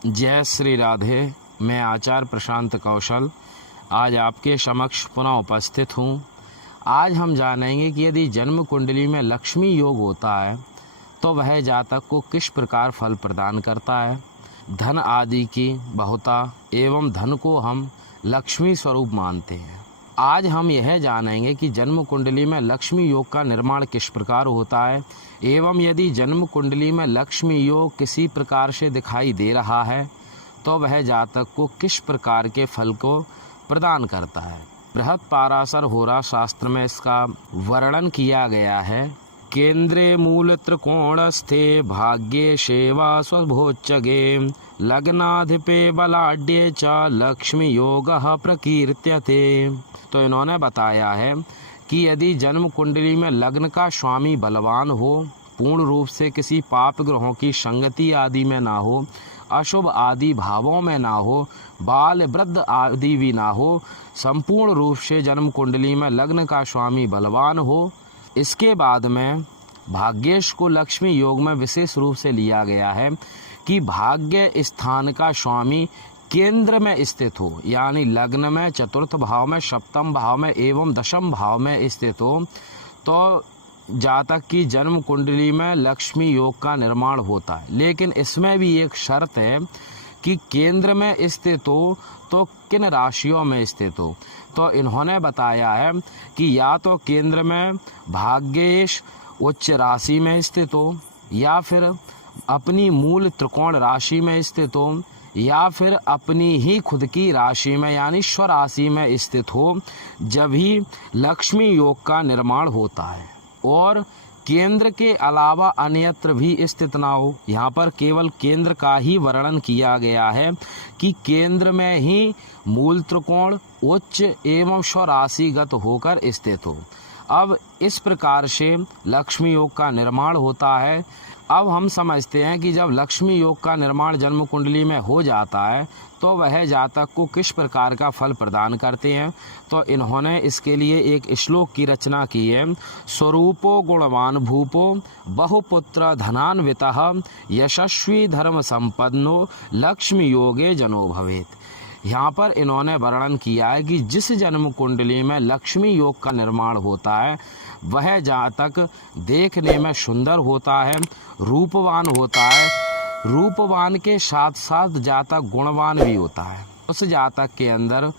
जय श्री राधे। मैं आचार्य प्रशांत कौशल आज आपके समक्ष पुनः उपस्थित हूँ। आज हम जानेंगे कि यदि जन्म कुंडली में लक्ष्मी योग होता है तो वह जातक को किस प्रकार फल प्रदान करता है। धन आदि की बहुता एवं धन को हम लक्ष्मी स्वरूप मानते हैं। आज हम यह जानेंगे कि जन्म कुंडली में लक्ष्मी योग का निर्माण किस प्रकार होता है एवं यदि जन्म कुंडली में लक्ष्मी योग किसी प्रकार से दिखाई दे रहा है तो वह जातक को किस प्रकार के फल को प्रदान करता है। बृहत पाराशर होरा शास्त्र में इसका वर्णन किया गया है। केंद्रे मूल त्रिकोणस्थे भाग्ये सेवा स्वभोच्चगे लग्नाधिपे बलाढ्ये च लक्ष्मी योगः प्रकीर्त्यते। तो इन्होंने बताया है कि यदि जन्म कुंडली में लग्न का स्वामी बलवान हो, पूर्ण रूप से किसी पाप ग्रहों की संगति आदि में ना हो, अशुभ आदि भावों में ना हो, बाल वृद्ध आदि भी ना हो, संपूर्ण रूप से जन्म कुंडली में लग्न का स्वामी बलवान हो। इसके बाद में भाग्येश को लक्ष्मी योग में विशेष रूप से लिया गया है कि भाग्य स्थान का स्वामी केंद्र में स्थित हो, यानी लग्न में, चतुर्थ भाव में, सप्तम भाव में एवं दशम भाव में स्थित हो, तो जातक की जन्म कुंडली में लक्ष्मी योग का निर्माण होता है। लेकिन इसमें भी एक शर्त है कि केंद्र में स्थित हो तो किन राशियों में स्थित हो। तो इन्होंने बताया है कि या तो केंद्र में भाग्येश उच्च राशि में स्थित हो, या फिर अपनी मूल त्रिकोण राशि में स्थित हो, या फिर अपनी ही खुद की राशि में यानी स्वराशि में स्थित हो, जब ही लक्ष्मी योग का निर्माण होता है। और केंद्र के अलावा अन्यत्र भी स्थित ना हो। यहाँ पर केवल केंद्र का ही वर्णन किया गया है कि केंद्र में ही मूल त्रिकोण उच्च एवं स्वराशिगत होकर स्थित हो। अब इस प्रकार से लक्ष्मी योग का निर्माण होता है। अब हम समझते हैं कि जब लक्ष्मी योग का निर्माण जन्म कुंडली में हो जाता है तो वह जातक को किस प्रकार का फल प्रदान करते हैं। तो इन्होंने इसके लिए एक श्लोक की रचना की है। स्वरूपो गुणवान भूपो बहुपुत्र धनान्वितः यशस्वी धर्म संपन्नो लक्ष्मी योगे जनो भवेत्। यहाँ पर इन्होंने वर्णन किया है कि जिस जन्म कुंडली में लक्ष्मी योग का निर्माण होता है वह जातक देखने में सुंदर होता है, रूपवान होता है, रूपवान के साथ साथ जातक गुणवान भी होता है। उस जातक के अंदर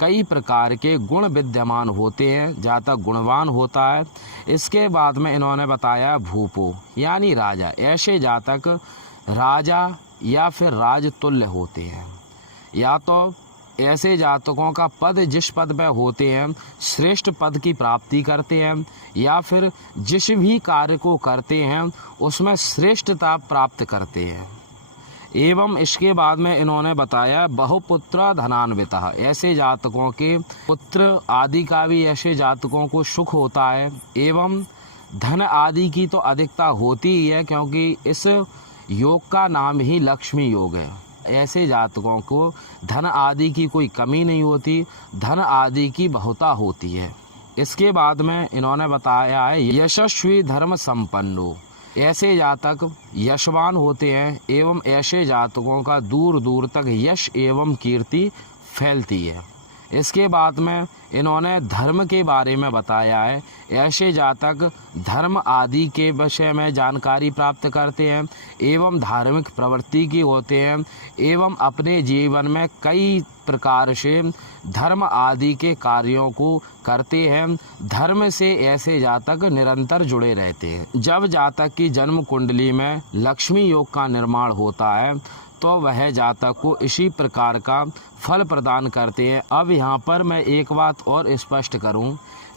कई प्रकार के गुण विद्यमान होते हैं, जातक गुणवान होता है। इसके बाद में इन्होंने बताया भूपो यानी राजा। ऐसे जातक राजा या फिर राजतुल्य होते हैं। या तो ऐसे जातकों का पद जिस पद पे होते हैं श्रेष्ठ पद की प्राप्ति करते हैं, या फिर जिस भी कार्य को करते हैं उसमें श्रेष्ठता प्राप्त करते हैं। एवं इसके बाद में इन्होंने बताया बहुपुत्र धनान्वितः। ऐसे जातकों के पुत्र आदि का भी ऐसे जातकों को सुख होता है एवं धन आदि की तो अधिकता होती ही है, क्योंकि इस योग का नाम ही लक्ष्मी योग है। ऐसे जातकों को धन आदि की कोई कमी नहीं होती, धन आदि की बहुता होती है। इसके बाद में इन्होंने बताया है यशस्वी धर्म संपन्नो। ऐसे जातक यशवान होते हैं एवं ऐसे जातकों का दूर दूर तक यश एवं कीर्ति फैलती है। इसके बाद में इन्होंने धर्म के बारे में बताया है। ऐसे जातक धर्म आदि के विषय में जानकारी प्राप्त करते हैं एवं धार्मिक प्रवृत्ति की होते हैं एवं अपने जीवन में कई प्रकार से धर्म आदि के कार्यों को करते हैं। धर्म से ऐसे जातक निरंतर जुड़े रहते हैं। जब जातक की जन्म कुंडली में लक्ष्मी योग का निर्माण होता है तो वह जातक को इसी प्रकार का फल प्रदान करते हैं। अब यहाँ पर मैं एक बात और स्पष्ट करूं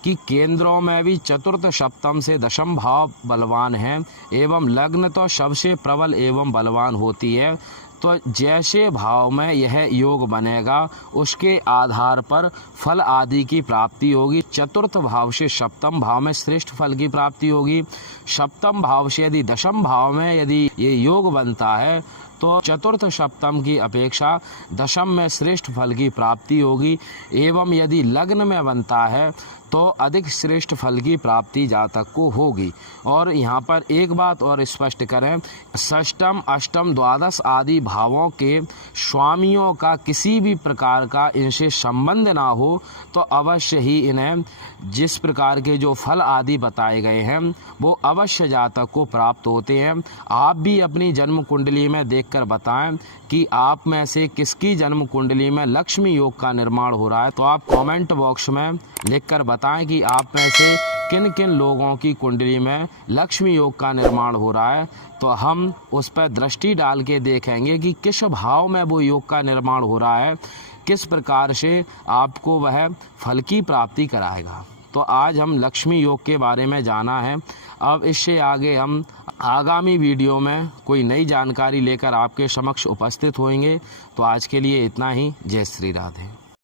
कि केंद्रों में भी चतुर्थ सप्तम से दशम भाव बलवान हैं एवं लग्न तो सबसे प्रबल एवं बलवान होती है। तो जैसे भाव में यह योग बनेगा उसके आधार पर फल आदि की प्राप्ति होगी। चतुर्थ भाव से सप्तम भाव में श्रेष्ठ फल की प्राप्ति होगी। सप्तम भाव से यदि दशम भाव में यदि ये योग बनता है तो चतुर्थ सप्तम की अपेक्षा दशम में श्रेष्ठ फल की प्राप्ति होगी। एवं यदि लग्न में बनता है तो अधिक श्रेष्ठ फल की प्राप्ति जातक को होगी। और यहाँ पर एक बात और स्पष्ट करें, षष्टम अष्टम द्वादश आदि भावों के स्वामियों का किसी भी प्रकार का इनसे संबंध ना हो तो अवश्य ही इन्हें जिस प्रकार के जो फल आदि बताए गए हैं वो अवश्य जातक को प्राप्त होते हैं। आप भी अपनी जन्म कुंडली में देखकर बताएं कि आप में से किसकी जन्म कुंडली में लक्ष्मी योग का निर्माण हो रहा है। तो आप कमेंट बॉक्स में लिखकर बताएं कि आप में से किन किन लोगों की कुंडली में लक्ष्मी योग का निर्माण हो रहा है। तो हम उस पर दृष्टि डाल के देखेंगे कि किस भाव में वो योग का निर्माण हो रहा है, किस प्रकार से आपको वह फल की प्राप्ति कराएगा। तो आज हम लक्ष्मी योग के बारे में जाना है। अब इससे आगे हम आगामी वीडियो में कोई नई जानकारी लेकर आपके समक्ष उपस्थित होंगे। तो आज के लिए इतना ही। जय श्री राधे।